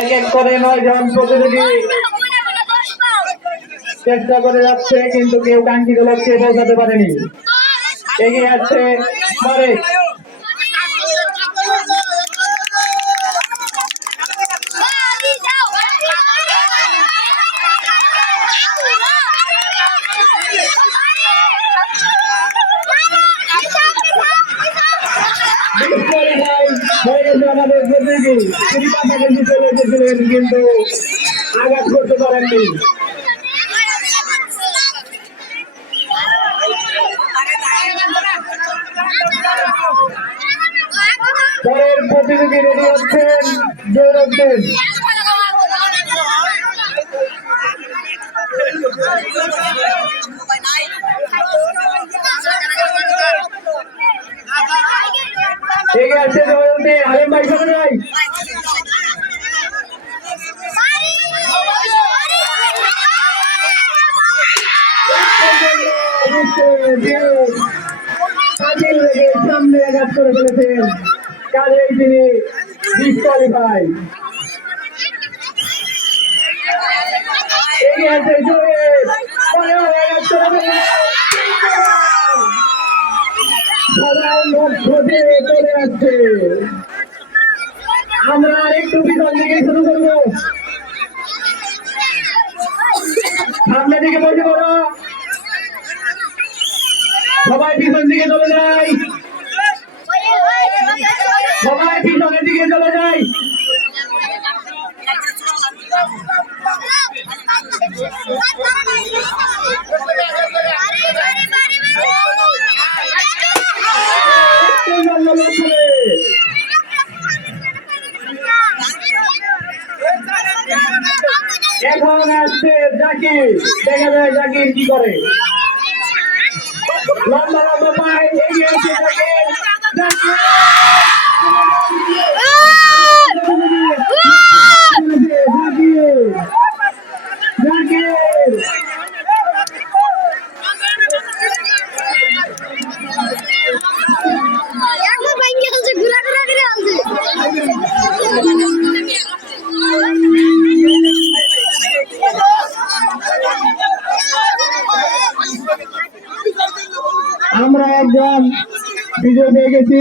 এক এক করে নয় জন প্রতিযোগী। চেষ্টা করে যাচ্ছে, কিন্তু কেউ কাঙ্ক্ষিত লক্ষ্যে পৌঁছাতে পারেনি। এগিয়ে যাচ্ছে পরে হয়ে চলে এসেছিলেন কিন্তু আঘাত করতে পারেননি। পরের প্রতিযোগী রেডি হচ্ছেন জয়রুদ্দিন এগিয়ে আছে জয়রুদ্দিন আলিম ভাই সামনে নাই সামনে আঘাত করে ফেলেছেন কাজেই তিনি ডিসকোয়ালিফাই এগিয়ে আছে জোরে পরে আঘাত করে ফেলেছেন। সবাই দিয়ে চলে আমরা আরেকটু পিছন দিকে শুরু করব। সামনের দিকে বসে পড়ো। সবাই পিছন দিকে চলে যায় সবাই পিছনের দিকে চলে যায় এখন আসছে জাকির। দেখা যায় জাকির কি করে? লম্বা আমরা একজন পেয়ে গেছি।